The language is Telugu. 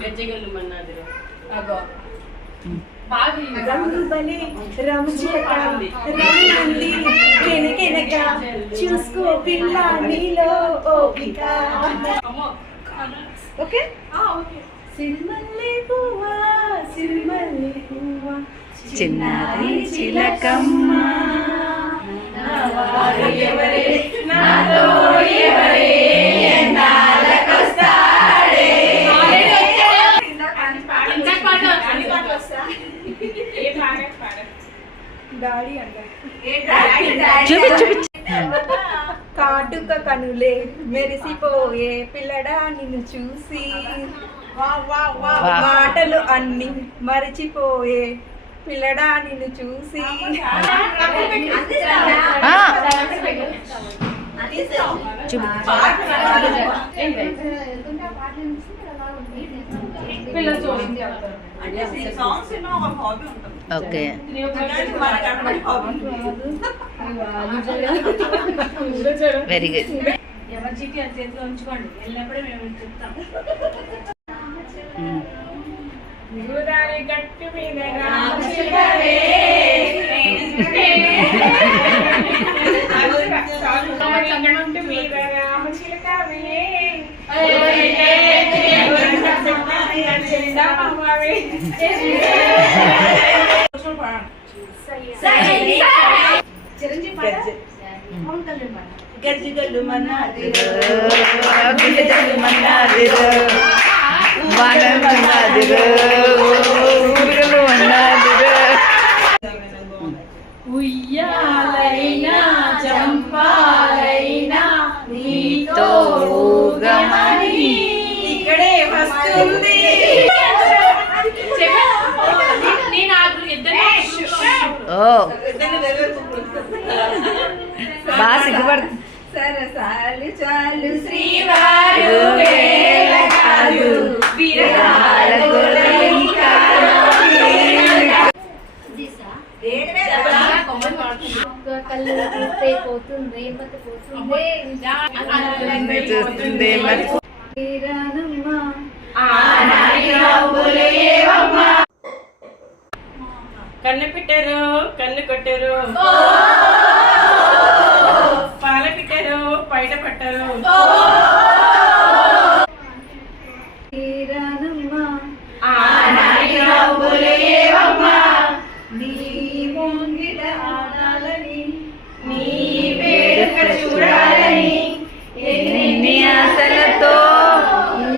గజ్జగల్లు మన్నాదిరు అగో చూసుకో పిల్ల నీలో ఓపిక. ఓకే సిరిమల్లె పువ్వా సిరిమల్లె పువ్వా చిన్నది చిలకమ్మ కాటుక కనులే మెరిసిపోయే పిల్లడా నిన్ను చూసి మాటలు అన్ని మరిచిపోయే పిల్లడా నిన్ను చూసి. Okay very good. ఎవరి జీటీ అది చేతిలో ఉంచుకోండి, వెళ్ళినప్పుడే మేము చెప్తాం. గోదావరి గట్టు మీద రామచిలకవే గట్టు మీద రామచిలకవే గజ్జగల్లు మన్నాదిరు గజ్జగల్లు మన్నాదిరు వానలు మన్నాదిరు ఊరులు మన్నాదిరు. ఉయ్యాలైనా చంపాలైనా నీతో ఊగమని ఇక్కడే వస్తుంది. ఓ బాగా సిగ్గుపడుతుంది. సరసాలు చాలు శ్రీవారు వేళకాలు విరహాల గోలైకాలు. చూస్తుంది మరి కన్ను పెట్టారు, కన్ను కొట్టారు.